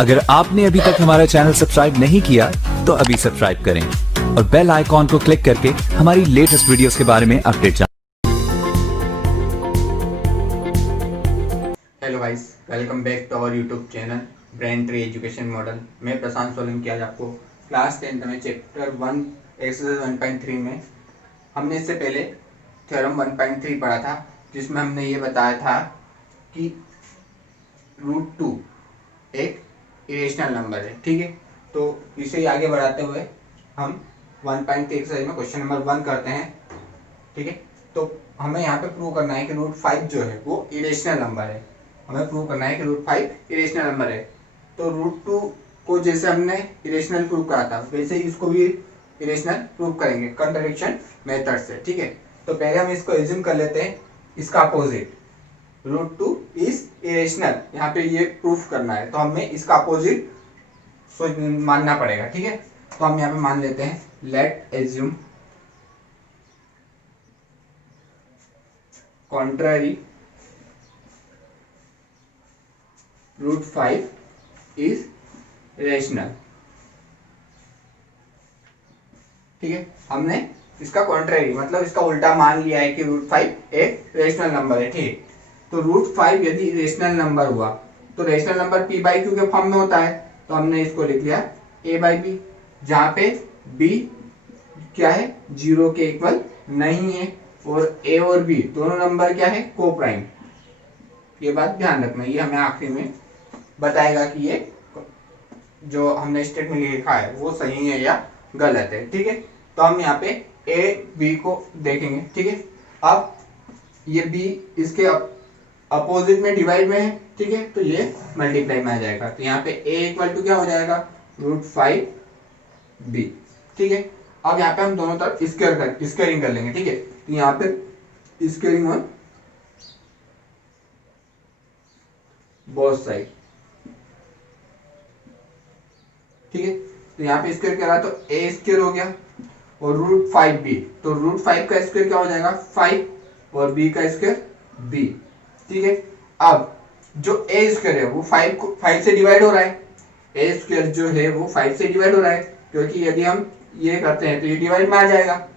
अगर आपने अभी तक हमारा चैनल सब्सक्राइब नहीं किया तो अभी सब्सक्राइब करें और बेल आइकॉन को क्लिक करके हमारी लेटेस्ट वीडियोस के बारे में अपडेट जानें। Hello guys, welcome back to our YouTube channel Brain Tree Education Model. मैं प्रशांत सोलंकी आज आपको क्लास 10th में चैप्टर 1 एक्सरसाइज 1.3 में हमने इससे पहले थ्योरम 1.3 पढ़ा था, जिसमें हमने ये बताया था कि √2 एक इरेशनल नंबर है। ठीक है, तो इसे आगे बढ़ाते हुए हम 1.3 एक्सरसाइज में क्वेश्चन नंबर 1 करते हैं। ठीक है, तो हमें यहाँ पे प्रूव करना है कि √5 जो है वो इरेशनल नंबर है। हमें प्रूव करना है कि √5 इरेशनल नंबर है। तो √2 को जैसे हमने इरेशनल प्रूव करा था, वैसे ही इसको भी इरेशनल प्रूव करेंगे कॉन्ट्रडिक्शन मेथड से। ठीक है, तो पहले हम इसको एज्यूम कर लेते हैं इसका अपोजिट। √2 इज इरेशनल, यहाँ पे ये प्रूफ करना है, तो हमें इसका अपोजिट मानना पड़ेगा। ठीक है, तो हम यहाँ पे मान लेते हैं, late assume contrary √5 is rational। ठीक है, हमने इसका कॉन्ट्ररी मतलब इसका उल्टा मान लिया है कि √5 एक रेशनल नंबर है। ठीक है, तो √5 यदि रेशनल नंबर हुआ तो rational number p by Q के फॉर्म में होता है, तो हमने इसको लिख लिया a बाई बी, जहां पे b क्या है, 0 के इक्वल नहीं है और a और b दोनों नंबर क्या है, को प्राइम। ये बात ध्यान रखना, ये हमें आखिरी में बताएगा कि ये जो हमने स्टेटमेंट लिखा है वो सही है या गलत है। ठीक है, तो हम यहाँ पे a b को देखेंगे। ठीक है, अब ये b इसके अपोजिट में डिवाइड में है। ठीक है, तो ये मल्टीप्लाई में आ जाएगा, तो यहाँ पे a इक्वल टू क्या हो जाएगा, √5b। ठीक है, अब यहाँ पे हम दोनों तरफ स्क्वायरिंग कर लेंगे। ठीक है, तो यहाँ पे स्क्वायरिंग ऑन बोथ साइड। ठीक है, तो यहाँ पे स्क्वायर करा तो a स्क्वायर हो गया और √5b, तो √5 का स्क्वायर क्या हो जाएगा, 5 और b का स्क्वायर b। ठीक है, अब जो a स्क्वायर है वो 5 से डिवाइड हो रहा है, a स्क्वायर जो है वो 5 से डिवाइड हो रहा है, क्योंकि यदि हम ये करते हैं तो ये डिवाइड में आ जाएगा,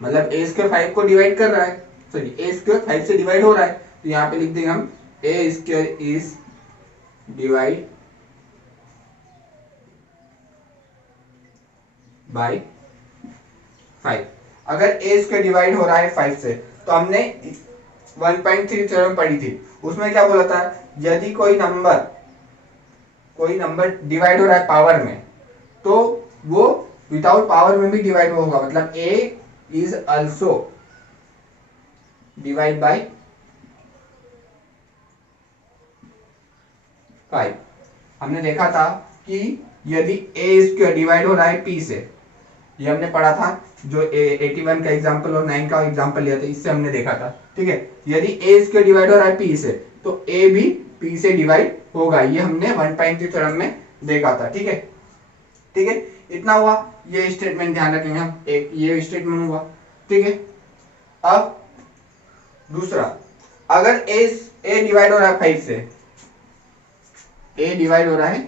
मतलब a स्क्वायर 5 को डिवाइड कर रहा है, सॉरी a स्क्वायर 5 से डिवाइड हो रहा है, तो यहाँ पे लिख देंगे हम a square is divide by 5। अगर a स्क्वायर डिवाइड हो रहा है 5 से, तो हमने 1.3 थ्योरम पढ़ी थी, उसमें क्या बोला था, यदि कोई नंबर डिवाइड हो रहा है पावर में, तो वो विदाउट पावर में भी डिवाइड होगा, मतलब a is also divide by 5। हमने देखा था कि यदि a स्क्वायर डिवाइड हो रहा है p से, ये हमने पढ़ा था, जो 81 का एग्जांपल और 9 का एग्जांपल लिया था, इससे हमने देखा था। ठीक है, यदि a स्क्वायर डिवाइड हो रहा है p से, तो a भी p से डिवाइड होगा, ये हमने 1.3 थ्योरम में देखा था। ठीक है, ठीक है, इतना हुआ, ये स्टेटमेंट ध्यान रखेंगे हम, एक ये स्टेटमेंट हुआ। ठीक है, अब दूसरा, अगर a डिवाइड हो रहा है 5 से, a डिवाइड हो रहा है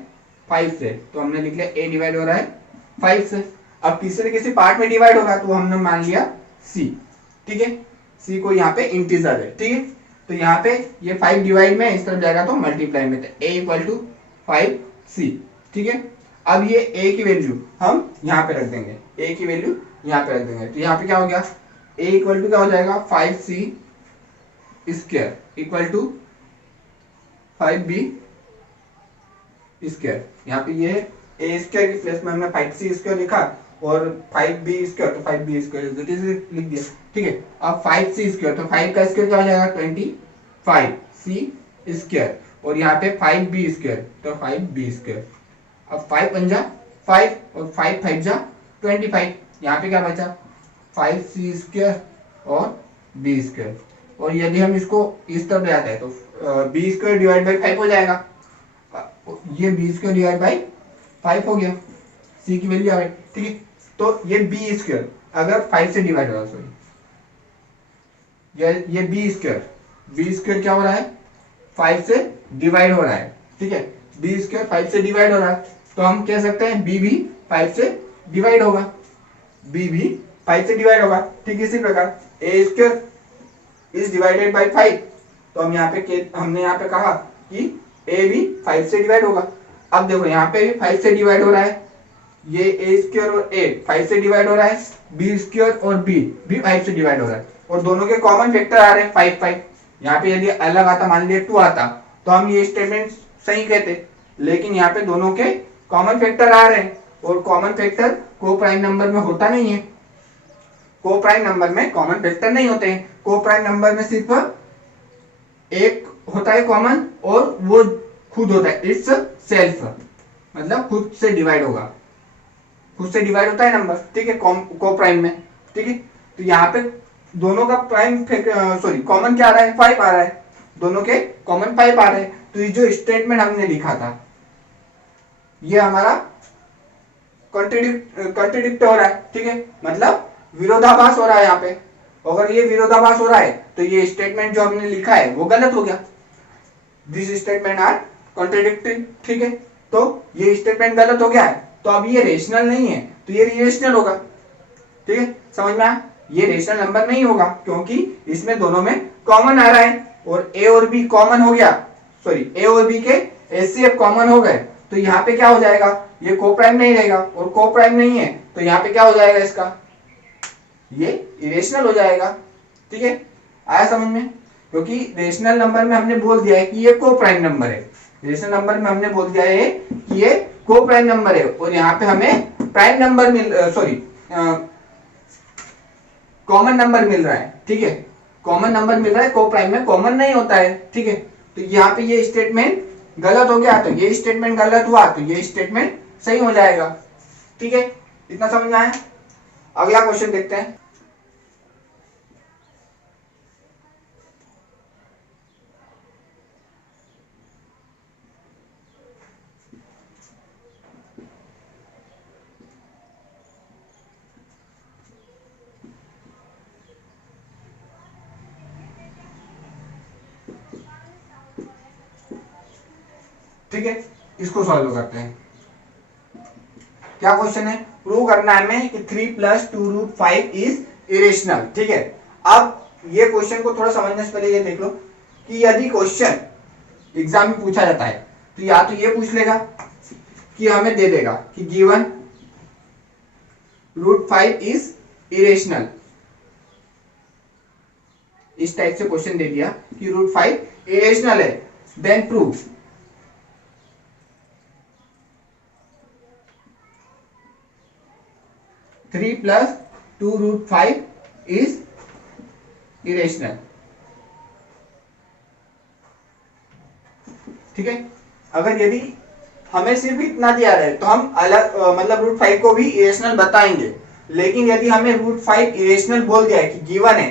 5 से, तो हमने लिख लिया a डिवाइड हो रहा है 5 से। अब तीसरे किसी पार्ट में डिवाइड होगा तो हमने मान लिया c। ठीक है, c को यहाँ पे इंटीजर है। ठीक है, तो यहाँ पे ये 5 डिवाइड में इस तरफ जाएगा तो मल्टीप्लाई में, तो a इक्वल टू 5c। ठीक है, अब ये a की वैल्यू हम यहाँ पे रख देंगे, a की वैल्यू यहाँ पे रख देंगे, तो यहाँ पे क्या हो गया, a इक्वल टू क्या हो जाएगा, 5c square equal to 5b square. यहाँ पे ये a स्क्वायर की प्लेस में हमने 5c स्क्वायर लिखा और 5b स्क्वायर, तो 5b स्क्वायर लिख दिया। ठीक है, अब 5c स्क्वायर, तो 5 का स्क्वायर क्या हो जाएगा, 25c स्क्वायर, और यहाँ पे 5b स्क्वायर, तो 5b स्क्वायर। अब 5 पंजा 5 और 5 5 जा 25, यहाँ पे क्या बचा, 5c स्क्वायर और b स्क्वायर, और यदि हम इसको इस तरफ ले आते हैं तो b स्क्वायर डिवाइड बाई 5 हो जाएगा, ये b स्क्वायर डिवाइड बाई 5 हो गया, c की वैल्यू आ गई। ठीक है, तो ये b स्क्वायर अगर 5 से डिवाइड हो रहा है, सॉरी ये b स्क्वायर क्या हो रहा है, 5 से डिवाइड हो रहा है। ठीक है, बी स्क्वायर 5 से डिवाइड हो रहा है, तो हम कह सकते हैं बी भी 5 से डिवाइड होगा, बी भी 5 से डिवाइड होगा। ठीक इसी प्रकार ए स्क्वायर इज डिवाइडेड बाई 5, तो हम हमने यहाँ पे कहा कि ए भी 5 से डिवाइड होगा। अब देखो यहाँ पे भी 5 से डिवाइड हो रहा है, ये ए स्क्वायर और ए 5 से डिवाइड हो रहा है, बी स्क्वायर और बी भी 5 से डिवाइड हो रहा है, और दोनों के कॉमन फैक्टर आ रहे हैं 5 5। यहाँ पे यदि अलग आता, मान लिया 2 आता, तो हम ये स्टेटमेंट सही कहते, लेकिन यहाँ पे दोनों के कॉमन फैक्टर आ रहे हैं, और कॉमन फैक्टर को प्राइम नंबर में होता नहीं है, को प्राइम नंबर में कॉमन फैक्टर नहीं होते हैं। को प्राइम नंबर में सिर्फ एक होता है कॉमन, और वो खुद होता है, इट्स सेल्फ, मतलब खुद से डिवाइड होगा, खुद से डिवाइड होता है नंबर। ठीक है, को प्राइम में। ठीक है, तो यहाँ पे दोनों का प्राइम कॉमन क्या आ रहा है, 5 आ रहा है, दोनों के कॉमन 5 आ रहे हैं। तो ये जो स्टेटमेंट हमने लिखा था ये हमारा कॉन्ट्रडिक्ट हो रहा है। ठीक है, मतलब विरोधाभास हो रहा है यहाँ पे। अगर ये विरोधाभास हो रहा है तो ये स्टेटमेंट जो हमने लिखा है वो गलत हो गया, दिस स्टेटमेंट आर कॉन्ट्रडिक्टिंग। ठीक है, तो ये स्टेटमेंट गलत हो गया है, तो अब ये रेशनल नहीं है, तो ये इरेशनल होगा। ठीक है, समझ में आया, ये रेशनल नंबर नहीं होगा, क्योंकि इसमें दोनों में कॉमन आ रहा है, और ए और बी कॉमन हो गया, ए और बी के एचसीएफ कॉमन हो गए, तो यहाँ पे क्या हो जाएगा, ये को प्राइम नहीं रहेगा, और को प्राइम नहीं है तो यहाँ पे क्या हो जाएगा, इसका ये इरेशनल हो जाएगा। ठीक है, आया समझ में, क्योंकि रेशनल नंबर में हमने बोल दिया है कि ये को प्राइम नंबर है, रेशनल नंबर में हमने बोल दिया है कि ये को प्राइम नंबर है, और यहाँ पे हमें प्राइम नंबर कॉमन नंबर मिल रहा है। ठीक है, कॉमन नंबर मिल रहा है, को प्राइम में कॉमन नहीं होता है। ठीक है, तो यहाँ पे ये स्टेटमेंट गलत हो गया, तो ये स्टेटमेंट गलत हुआ, तो ये स्टेटमेंट सही हो जाएगा। ठीक है, इतना समझ में आया। अगला क्वेश्चन देखते हैं। ठीक है, इसको सॉल्व करते हैं। क्या क्वेश्चन है, प्रूव करना है हमें कि 3 + 2√5 इज इरेशनल। ठीक है, अब ये क्वेश्चन को थोड़ा समझने से पहले ये देख लो कि यदि क्वेश्चन एग्जाम में पूछा जाता है तो या तो ये पूछ लेगा कि हमें दे देगा कि गिवन √5 इज इरेशनल, इस टाइप से क्वेश्चन दे दिया कि √5 इरेशनल है, then prove. Three + 2√5 is irrational. ठीक है, अगर यदि हमें सिर्फ इतना दिया रहे तो हम अलग मतलब √5 को भी इरेशनल बताएंगे, लेकिन यदि हमें √5 इरेशनल बोल दिया है कि गिवन है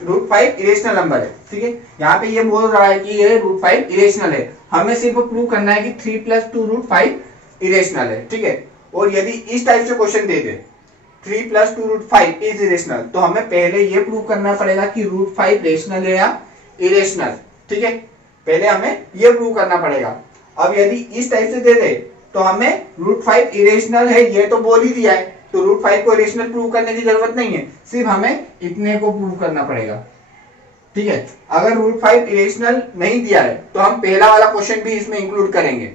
√5 इरेशनल नंबर है। ठीक है, यहाँ पे ये बोल रहा है कि ये √5 इरेशनल है, हमें सिर्फ प्रूव करना है कि 3 + 2√5 इरेशनल है। ठीक है, और यदि इस टाइप से question they they 3 + 2√5 is irrational, तो हमें पहले ये प्रूव करना पड़ेगा कि √5 रेशनल है या इरेशनल। ठीक है, पहले हमें ये प्रूव करना पड़ेगा। अब यदि इस टाइप से दे दे तो हमें √5 इरेशनल है ये तो बोल ही दिया है, तो √5 को इरेशनल प्रूव करने की जरूरत नहीं है, सिर्फ हमें इतने को प्रूव करना पड़ेगा। ठीक है, अगर √5 इरेशनल नहीं दिया है तो हम पहला वाला क्वेश्चन भी इसमें इंक्लूड करेंगे,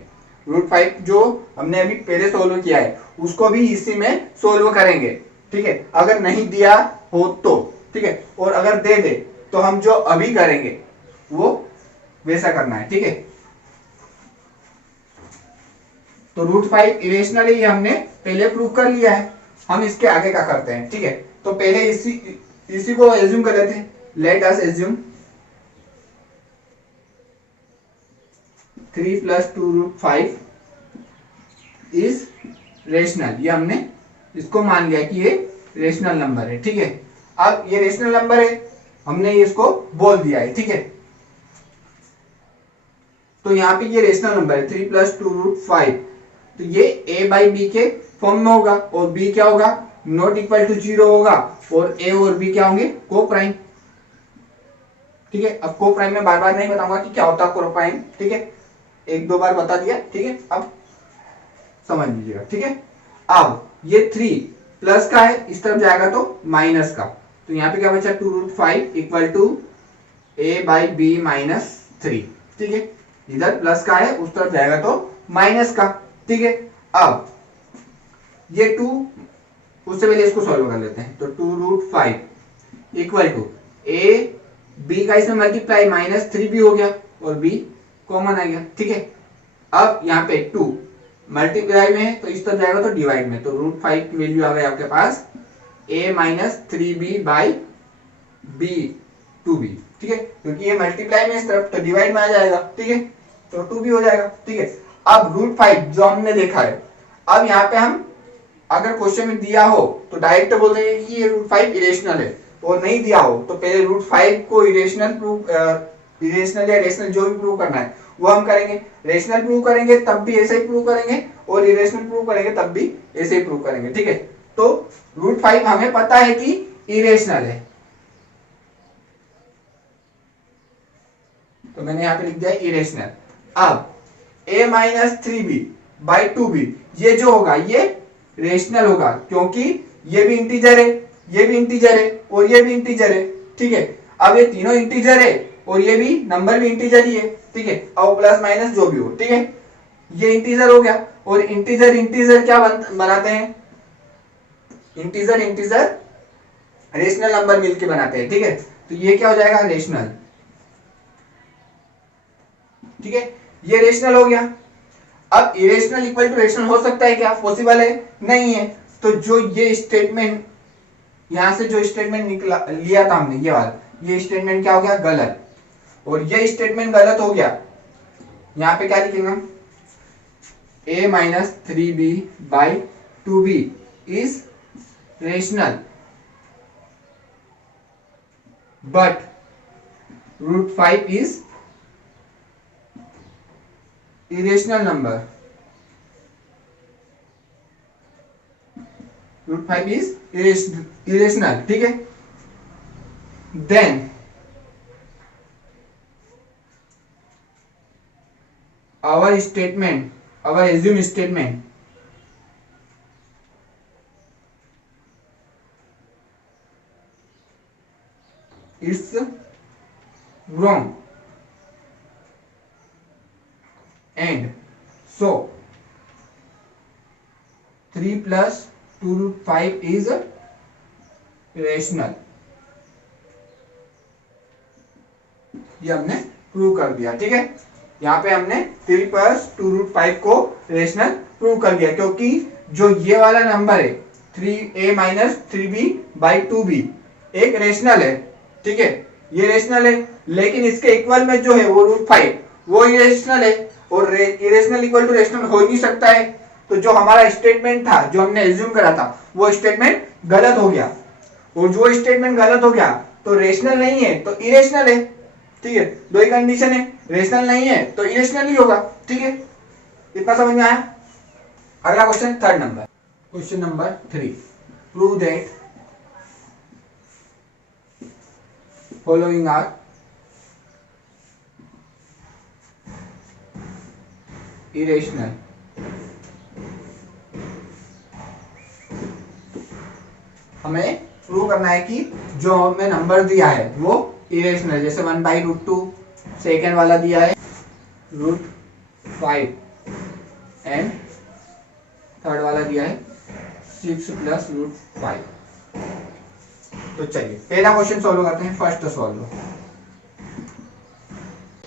√5 जो हमने अभी पहले सोल्व किया है उसको भी इसी में सोल्व करेंगे। ठीक है, अगर नहीं दिया हो तो ठीक है, और अगर दे दे तो हम जो अभी करेंगे वो वैसा करना है। ठीक है, तो √5 इरेशनल है ये हमने पहले प्रूव कर लिया है, हम इसके आगे का करते हैं। ठीक है, तो पहले इसी को एज्यूम कर लेते हैं, let us assume 3 + 2√5 is rational, ये हमने इसको मान लिया कि ये रेशनल नंबर है। ठीक है, अब ये रेशनल नंबर है, हमने इसको बोल दिया है। ठीक है, तो यहाँ पे ये रेशनल नंबर है 3 + 2√5, तो ये a/b के फॉर्म में होगा, और b क्या होगा, नॉट इक्वल टू 0 होगा, और a और b क्या होंगे, को प्राइम। ठीक है, अब को प्राइम में बार बार नहीं बताऊंगा कि क्या होता है को प्राइम। ठीक है, एक दो बार बता दिया, ठीक है, अब समझ लीजिएगा, ठीक है। अब ये 3 प्लस का है, इस तरफ जाएगा तो माइनस का, तो यहाँ पे क्या बचा 2√5 इक्वल टू a/b-3, ठीक है। इधर प्लस का है, उस तरफ जाएगा तो माइनस का, ठीक है। अब ये 2, उससे पहले इसको सॉल्व कर लेते हैं, तो 2√5 इक्वल टू a/b का इसमें मल्टीप्लाई -3b हो गया और b कॉमन आ गया, ठीक है। अब यहाँ पे 2 मल्टीप्लाई में है तो इस तरफ जाएगा तो डिवाइड में, तो √5 की वैल्यू आ गई आपके पास a-3b/b2b, ठीक है, क्योंकि ये मल्टीप्लाई में इस तरफ तो डिवाइड में आ जाएगा, ठीक है, तो 2b हो जाएगा, ठीक है। अब √5 जो हमने देखा है, अब यहाँ पे हम अगर क्वेश्चन में दिया हो तो डायरेक्ट बोल देंगे कि ये √5 इरेशनल है, और नहीं दिया हो तो पहले √5 को इरेशनल या रेशनल जो भी प्रूव करना है वो हम करेंगे। रेशनल प्रूव करेंगे तब भी ऐसे ही प्रूव करेंगे, और इरेशनल प्रूव करेंगे तब भी ऐसे ही प्रूव करेंगे, ठीक है। तो √5 हमें पता है कि इरेशनल है, तो मैंने यहाँ पे लिख दिया इरेशनल। अब a-3b/2b ये जो होगा ये रेशनल होगा, क्योंकि ये भी इंटीजर है, ये भी इंटीजर है और ये भी इंटीजर है, ठीक है। अब ये तीनों इंटीजर है और ये भी नंबर भी इंटीजर ही है, ठीक है, और प्लस माइनस जो भी हो, ठीक है। ये इंटीजर हो गया, और इंटीजर इंटीजर क्या बनाते हैं, इंटीजर इंटीजर रेशनल नंबर मिलके बनाते हैं, ठीक है। तो ये क्या हो जाएगा रेशनल, ठीक है, ये रेशनल हो गया। अब इरेशनल इक्वल टू रेशनल हो सकता है क्या, पॉसिबल है, नहीं है। तो जो ये स्टेटमेंट यहां से जो स्टेटमेंट निकला लिया था हमने, ये वाला, ये स्टेटमेंट क्या हो गया गलत, और ये स्टेटमेंट गलत हो गया। यहां पे क्या लिखेंगे a-3b/2b is rational but √5 is irrational number, √5 is irrational, ठीक है। Then our statement, our assume statement is wrong, and so 3 plus 2√5 is rational, ये हमने प्रूव कर दिया, ठीक है। यहाँ पे हमने 3 plus 2√5 को रेशनल प्रूव कर दिया, क्योंकि जो ये वाला नंबर है 3a-3b/2b एक रेशनल है, ठीक है, ये रेशनल है, लेकिन इसके इक्वल में जो है वो √5 वो इरेशनल है, और इरेशनल इक्वल टू रेशनल हो ही नहीं सकता है। तो जो हमारा स्टेटमेंट था, जो हमने एज्यूम करा था, वो स्टेटमेंट गलत हो गया, और जो स्टेटमेंट गलत हो गया तो रेशनल नहीं है तो इरेशनल है, ठीक है। दो ही कंडीशन है, रेशनल नहीं है तो इरेशनल ही होगा, ठीक है। इतना समझ में आया। अगला question, third number, question number 3, prove that following are irrational. हमें प्रूव करना है कि जो हमें नंबर दिया है वो इरेशनल, जैसे 1/√2, सेकेंड वाला दिया है √5 एंड थर्ड वाला दिया है 6 + √5। तो चलिए पहला क्वेश्चन सॉल्व करते हैं, फर्स्ट सॉल्व।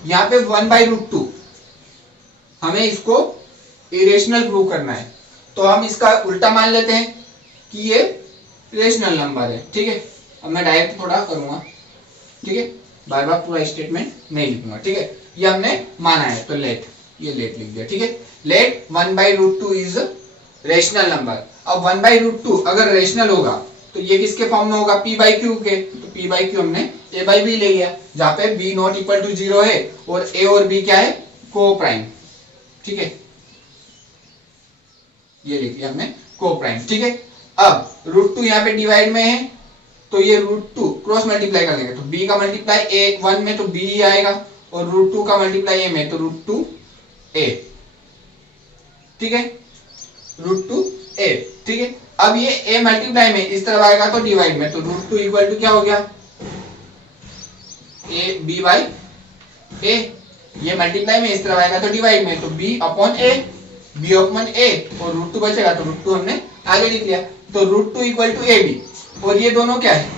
यहाँ पे 1/√2 हमें इसको इरेशनल प्रूव करना है, तो हम इसका उल्टा मान लेते हैं कि ये रेशनल नंबर है, ठीक है। अब मैं डायरेक्ट थोड़ा करूंगा, ठीक है, बार बार पूरा स्टेटमेंट नहीं लिखूंगा, ठीक है। ये हमने माना है तो लेट, ये लेट लिख दिया, ठीक है। Let 1/√2 is rational number. अब 1/√2 अगर रेशनल होगा तो ये किसके फॉर्म में होगा, p/q के, तो p/q हमने a/b ले लिया, जहां पे b ≠ 0 है और a और b क्या है, को प्राइम, ठीक है, ये लिख लिया हमने को प्राइम, ठीक है। अब √2 यहाँ पे डिवाइड में है तो ये √2 क्रॉस मल्टीप्लाई कर लेंगे, तो b का मल्टीप्लाई a1 में तो b ही आएगा, और √2 का मल्टीप्लाई a में तो √2 ए, ठीक है, √2a, ठीक है। अब ये a मल्टीप्लाई में इस तरफ आएगा तो डिवाइड में, तो √2 इक्वल टू क्या हो गया, a b बाई a, ये मल्टीप्लाई में इस तरफ आएगा तो डिवाइड में, तो b upon a, b upon a, और √2 बचेगा तो √2 हमने आगे लिख लिया, तो √2 इक्वल टू ab, और ये दोनों क्या है,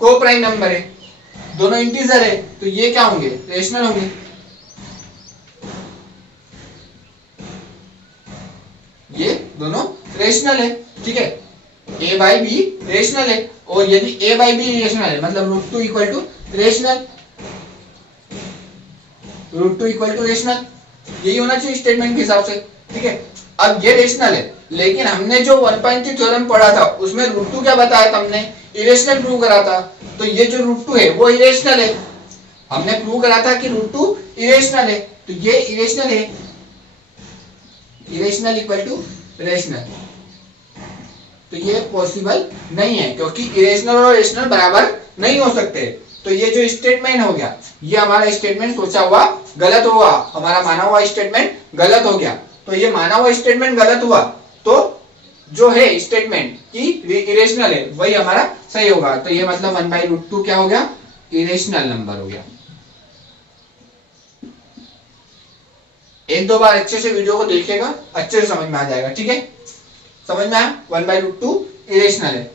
को प्राइम नंबर है, दोनों इंटीजर है, तो ये क्या होंगे, रेशनल होंगे, ये दोनों रेशनल है, ठीक है, a बाई बी रेशनल है, और यदि a बाई बी रेशनल है मतलब √2 equal to rational, √2 equal to rational, यही होना चाहिए स्टेटमेंट के हिसाब से, ठीक है। अब ये रेशनल है, लेकिन हमने जो 1.3 थ्योरम पढ़ा था उसमें √2 क्या बताया था, हमने इरेशनल प्रूव करा था, तो ये जो √2 है वो इरेशनल है, हमने प्रूव करा था कि √2 इरेशनल है, तो ये इरेशनल है, इरेशनल इक्वल टू रेशनल, तो ये पॉसिबल नहीं है क्योंकि इरेशनल और रेशनल बराबर नहीं हो सकते, तो ये जो स्टेटमेंट हो गया, ये हमारा स्टेटमेंट सोचा हुआ गलत हुआ, हमारा माना हुआ स्टेटमेंट गलत हो गया, तो ये माना हुआ स्टेटमेंट गलत हुआ, तो जो है स्टेटमेंट कि इरेशनल है वही हमारा सही होगा, तो ये मतलब 1/√2 क्या हो गया, इरेशनल नंबर हो गया। एक दो बार अच्छे से वीडियो को देखिएगा, अच्छे से समझ में आ जाएगा, ठीक है, समझ में आया, 1/√2 इरेशनल है,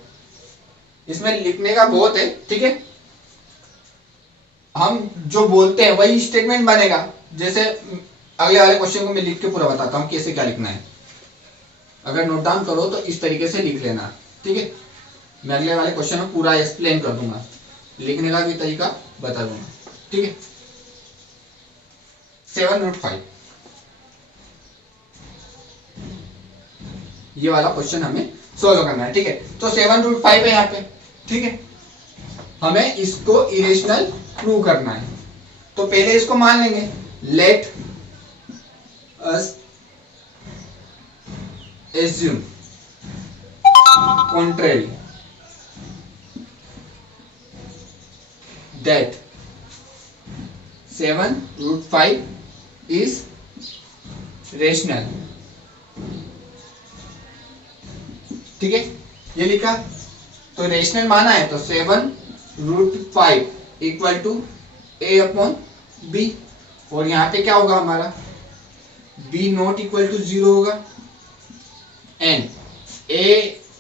इसमें लिखने का बहुत है, ठीक है, हम जो बोलते हैं वही स्टेटमेंट बनेगा, जैसे अगले वाले क्वेश्चन को मैं लिख के पूरा बताता हूँ कैसे क्या लिखना है, अगर नोट डाउन करो तो इस तरीके से लिख लेना, ठीक है, मैं अगले वाले क्वेश्चन में पूरा एक्सप्लेन कर दूंगा, लिखने का भी तरीका बता दूंगा, ठीक है। 7√5 ये वाला क्वेश्चन हमें सोल्व करना है, ठीक है, तो 7√5 है यहाँ पे, ठीक है, हमें इसको इरेशनल प्रूव करना है, तो पहले इसको मान लेंगे, let us assume contrary that 7√5 is rational, ठीक है, ये लिखा, तो रेशनल माना है तो 7√5 equal to a upon b, और यहाँ पे क्या होगा हमारा, b नॉट इक्वल टू 0 होगा, and a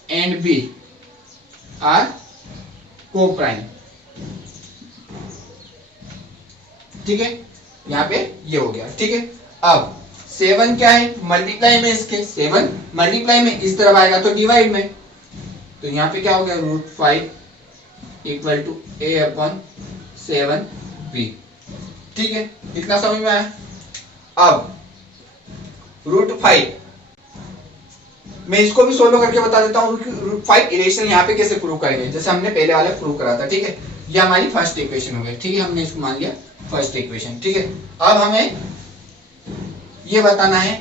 and b are co-prime, ठीक है, यहाँ पे ये हो गया, ठीक है। अब 7 क्या है, मल्टीप्लाई में इसके, 7 मल्टीप्लाई में इस तरफ आएगा तो डिवाइड में, तो यहाँ पे क्या हो गया, √5 equal to a upon 7b, ठीक है, इतना समझ में आया। अब √5 मैं इसको भी सोल्व करके बता देता हूँ, √5 इरेशनल यहाँ पे कैसे प्रूव करेंगे, जैसे हमने पहले वाला प्रूव करा था, ठीक है, ये हमारी फर्स्ट इक्वेशन हो गई, ठीक है, हमने इसको मान लिया फर्स्ट इक्वेशन, ठीक है। अब हमें ये बताना है,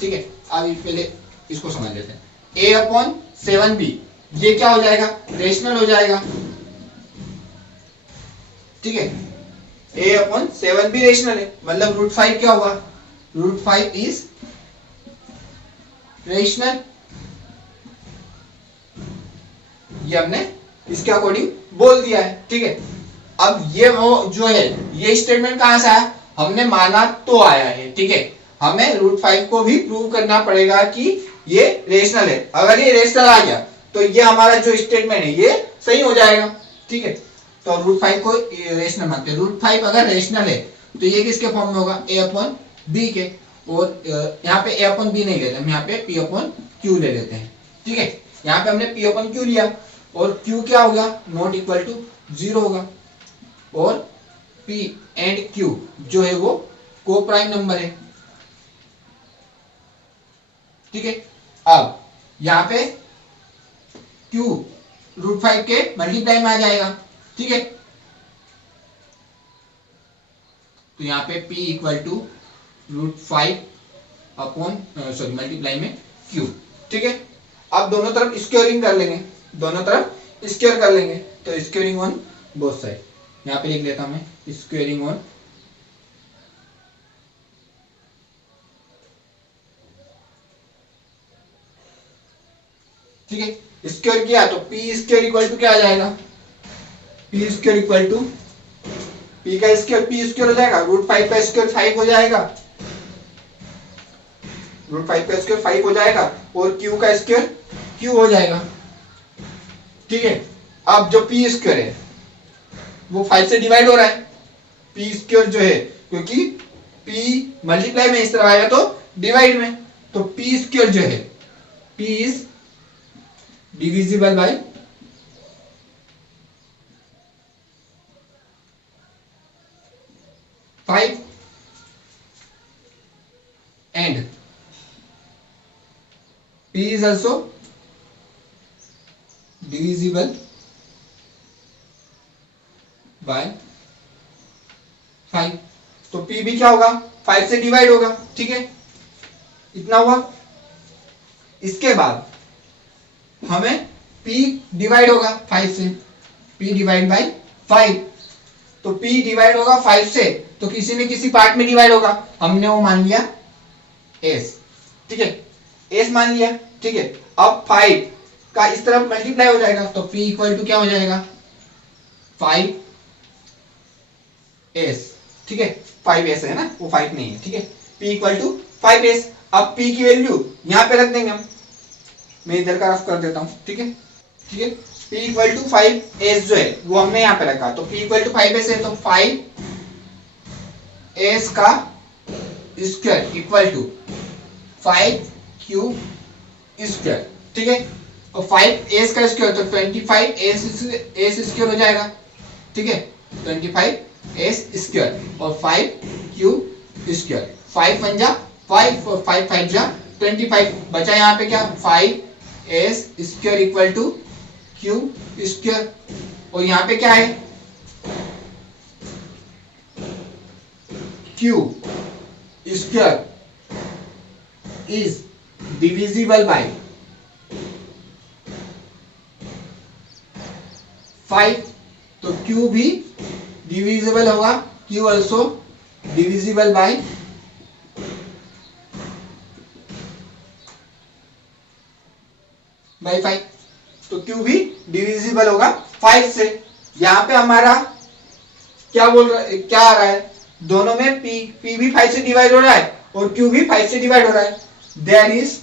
ठीक है, अब पहले इसको समझ लेते हैं, a अपॉन 7b ये क्या हो जाएगा, रेशनल हो जाएगा, ठीक है, a अपॉन 7b रेशनल है, मतलब √5 क्या होगा, √5 इज रेशनल, ये हमने इसके अकॉर्डिंग बोल दिया है, ठीक है। अब ये वो जो है ये स्टेटमेंट कहां से आया, हमने माना तो आया है, ठीक है, हमें √5 को भी प्रूव करना पड़ेगा कि ये रेशनल है, अगर ये रेशनल आ गया तो ये हमारा जो स्टेटमेंट है ये सही हो जाएगा, ठीक है, तो √5 को रेशनल मानते हैं, √5 अगर रेशनल है तो ये किसके फॉर्म में होगा, a अपॉन b के, और यहाँ पे a अपॉन b नहीं लेते हम, यहाँ पे p अपॉन q ले लेते हैं, ठीक है, यहाँ पे हमने p अपॉन q लिया, और q क्या होगा, नॉट इक्वल टू 0 होगा, और p एंड q जो है वो को प्राइम नंबर है, ठीक है। अब यहाँ पे q √5 के मल्टीप्लाई में आ जाएगा, ठीक है, तो यहाँ पे p equal to √5 upon sorry multiply में q, ठीक है। अब दोनों तरफ स्क्वेयरिंग कर लेंगे, दोनों तरफ स्क्वेयर कर लेंगे, तो स्क्वेयरिंग ऑन बोथ साइड, यहाँ पे लिख लेता हूं मैं, स्क्वेयरिंग ऑन ठीक है, स्क्वायर किया तो पी स्क्वायर इक्वल टू क्या आ जाएगा, P square equal to P का स्क्वायर पी स्क्वायर हो जाएगा, रूट 5 का स्क्वायर 5 हो जाएगा, रूट 5 का स्क्वायर 5 हो जाएगा, और क्यू का स्क्वायर क्यू हो जाएगा। ठीक है, अब जो पी स्क्वायर है वो 5 से डिवाइड हो रहा है, पी स्क्वायर जो है, क्योंकि पी मल्टीप्लाई में इस तरह आएगा तो डिवाइड में, तो पी स्क्वायर जो है, P is divisible by 5 and p is also divisible by 5। तो p भी क्या होगा, 5 से डिवाइड होगा। ठीक है, इतना हुआ। इसके बाद हमें p डिवाइड होगा 5 से, p डिवाइड बाय 5, तो p डिवाइड होगा 5 से, तो किसी न किसी पार्ट में डिवाइड होगा, हमने वो मान लिया s। ठीक है, s मान लिया। ठीक है, अब 5 का इस तरफ मल्टीप्लाई हो जाएगा, तो p इक्वल टू क्या हो जाएगा, 5s। ठीक है, 5s है ना, वो 5 नहीं है। ठीक है, p इक्वल टू 5s। अब p की वैल्यू यहां पे रख देंगे हम, मैं इधर का रफ कर देता हूं। ठीक है, ठीक है, p इक्वल टू 5s जो है वो हमने यहां पे रखा, तो p इक्वल टू 5s है, तो 5s का square equal to 5q square. ठीक है, और 5s का स्क्वायर तो 25s स्क्वायर हो जाएगा। ठीक है, 25s स्क्वायर और 5q स्क्वायर, 5 1 जा 5 और 5 5 जा 25, बचा यहाँ पे क्या, 5s square equal to q square, और यहाँ पे क्या है, q square is divisible by 5, तो q भी डिविजिबल होगा, q ऑल्सो डिविजिबल बाय 5, तो q भी डिविजिबल होगा 5 से। यहां पे हमारा क्या बोल रहा है, क्या आ रहा है, दोनों में p भी 5 से डिवाइड हो रहा है और q भी 5 से डिवाइड हो रहा है। There is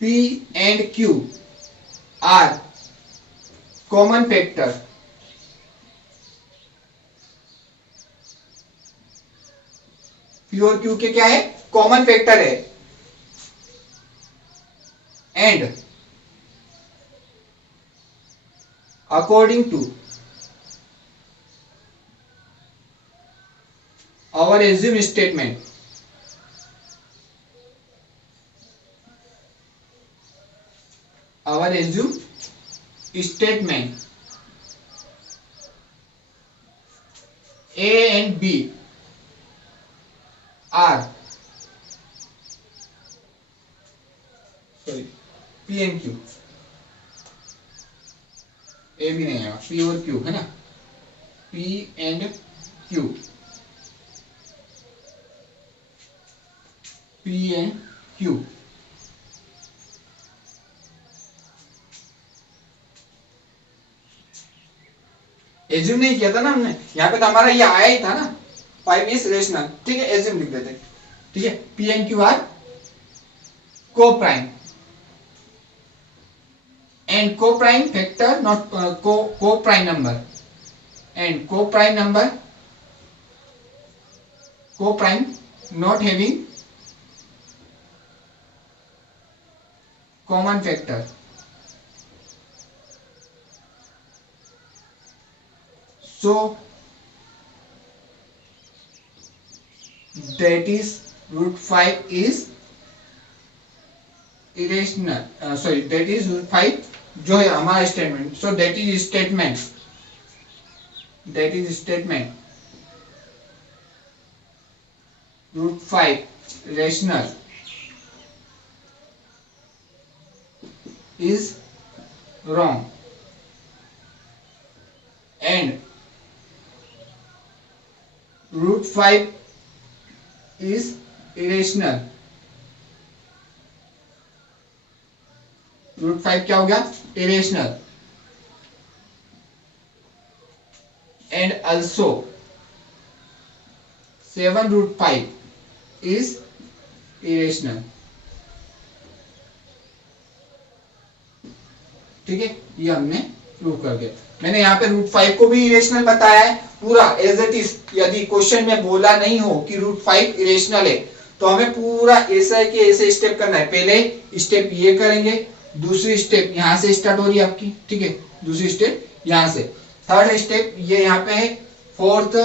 p and q are common factor, p और q के क्या है, कॉमन फैक्टर है, and according to our assume statement, our assume statement A and B are, sorry, P and Q, A भी नहीं है, P और Q है ना, P and Q, P and Q assume नहीं किया था ना हमने, यहाँ पे तो हमारा ये आया ही था ना, 5 इज रेशनल। ठीक है, एज्यूम लिख देते। ठीक है, P and Q आर को प्राइम एंड को प्राइम फैक्टर नॉट को प्राइम नंबर, एंड को प्राइम नंबर, को prime not having common factor, so that is root 5 is irrational, sorry, that is root 5 जो है हमारा statement, so that is statement, that is statement root 5 rational is wrong and root 5 is irrational √5 क्या हो गया, irrational, and also 7√5 is irrational. ठीक है, ये हमने प्रूव कर दिया। मैंने यहाँ पे √5 को भी इरेशनल बताया है पूरा एज इट इज। यदि क्वेश्चन में बोला नहीं हो कि √5 इरेशनल है तो हमें पूरा ऐसा है कि ऐसे स्टेप करना है। पहले स्टेप ये करेंगे, दूसरी स्टेप यहाँ से स्टार्ट हो रही है आपकी, ठीक है, दूसरी स्टेप यहाँ से, थर्ड स्टेप ये यहाँ पे है, फोर्थ,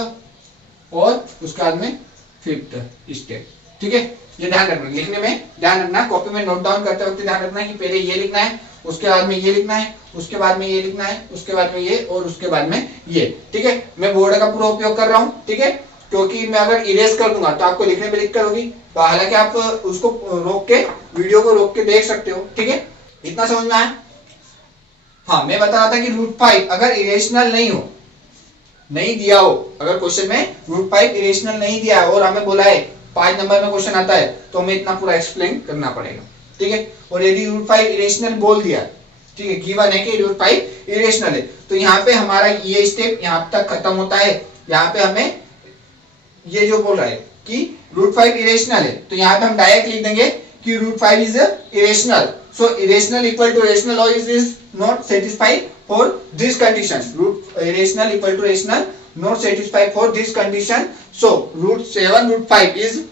और उसके बाद में फिफ्थ स्टेप। ठीक है, ये ध्यान रखना, लिखने में ध्यान रखना, कॉपी में नोट डाउन करते वक्त ध्यान रखना कि पहले ये लिखना है, उसके बाद में ये लिखना है, उसके बाद में ये लिखना है, उसके बाद में ये, और उसके बाद में ये। ठीक है, मैं बोर्ड का पूरा उपयोग कर रहा हूँ, ठीक है, क्योंकि मैं अगर इरेज कर दूंगा तो आपको लिखने में दिक्कत होगी। तो हालांकि आप उसको रोक के, वीडियो को रोक के देख सकते हो। ठीक है, इतना समझ में आया? हाँ, मैं बता रहा था कि √5 अगर इरेशनल नहीं हो, नहीं दिया हो, अगर क्वेश्चन में √5 इरेशनल नहीं दिया है और हमें बोला है 5 नंबर में क्वेश्चन आता है तो हमें इतना पूरा एक्सप्लेन करना पड़ेगा। ठीक है, और यदि √5 इरेशनल बोल दिया, ठीक है, गिवन है कि √5 इरेशनल है, तो यहाँ पे हमारा ये स्टेप यहाँ तक खत्म होता है। यहाँ पे हमें ये जो बोल रहा है कि √5 इरेशनल है, तो यहाँ पे हम डायरेक्ट लिख देंगे कि √5 is irrational, so irrational equal to rational और is not satisfied for this condition. Irrational equal to rational not satisfied for this condition, so √5 is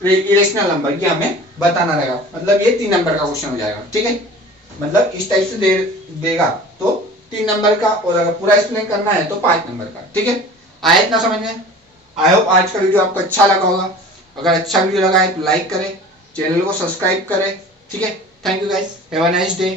irrational number. ये हमें बताना रहेगा, मतलब ये 3 नंबर का क्वेश्चन हो जाएगा। ठीक है, मतलब इस टाइप से देगा तो 3 नंबर का, और अगर पूरा एक्सप्लेन करना है तो 5 नंबर का। ठीक है, आया इतना समझ में? आई होप आज का वीडियो आपको अच्छा लगा होगा। अगर अच्छा वीडियो लगा है तो लाइक करें, चैनल को सब्सक्राइब करें। ठीक है, thank you guys, have a nice day.